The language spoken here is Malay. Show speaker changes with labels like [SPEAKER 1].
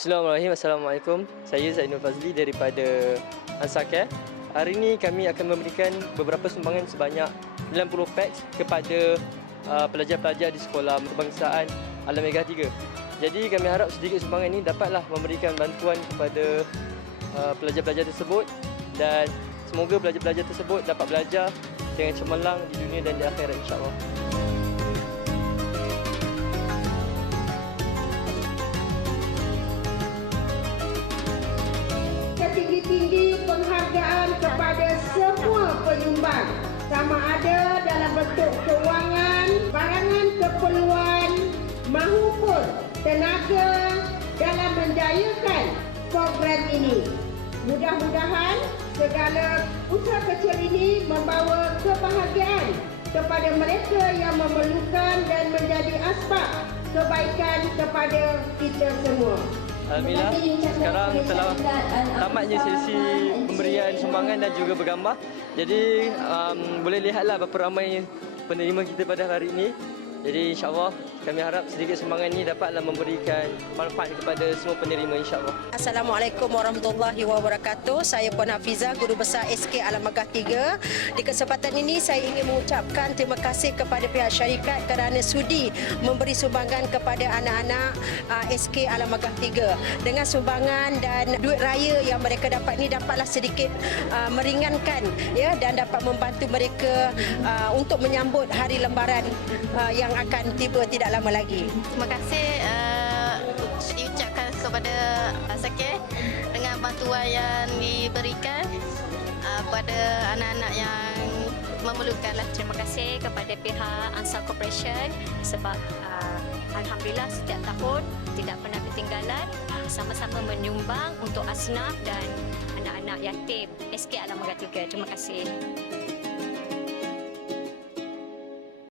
[SPEAKER 1] Bismillahirrahmanirrahim. Assalamualaikum. Saya Zainul Fazli daripada Ansar Hari ini kami akan memberikan beberapa sumbangan sebanyak 90 packs kepada uh, pelajar-pelajar di sekolah kebangsaan Alam Megah 3. Jadi kami harap sedikit sumbangan ini dapatlah memberikan bantuan kepada uh, pelajar-pelajar tersebut dan semoga pelajar-pelajar tersebut dapat belajar dengan cemerlang di dunia dan di akhirat insya-Allah.
[SPEAKER 2] Setinggi-tinggi penghargaan kepada semua penyumbang sama ada dalam bentuk kewangan, barangan keperluan mahupun tenaga dalam menjayakan program ini. Mudah-mudahan segala usaha kecil ini membawa kebahagiaan kepada mereka yang memerlukan dan menjadi asbab kebaikan kepada kita semua.
[SPEAKER 1] Alhamdulillah sekarang telah tamatnya sesi pemberian sumbangan dan juga bergambar. Jadi um, boleh lihatlah berapa ramai penerima kita pada hari ini. Jadi insyaAllah kami harap sedikit sumbangan ini dapatlah memberikan manfaat kepada semua penerima insyaAllah.
[SPEAKER 3] Assalamualaikum warahmatullahi wabarakatuh. Saya Puan Hafiza, Guru Besar SK Alam Megah 3. Di kesempatan ini saya ingin mengucapkan terima kasih kepada pihak syarikat kerana sudi memberi sumbangan kepada anak-anak uh, SK Alam Megah 3. Dengan sumbangan dan duit raya yang mereka dapat ini dapatlah sedikit uh, meringankan ya dan dapat membantu mereka uh, untuk menyambut hari lembaran yang akan tiba tidak lama lagi.
[SPEAKER 4] Terima kasih uh, diucapkan kepada uh, Sakir dengan bantuan yang diberikan uh, kepada anak-anak yang memerlukan.
[SPEAKER 5] Terima kasih kepada pihak Ansar Corporation sebab uh, Alhamdulillah setiap tahun tidak pernah ketinggalan sama-sama menyumbang untuk asnaf dan anak-anak yatim SK Alam Megah 3. Terima kasih.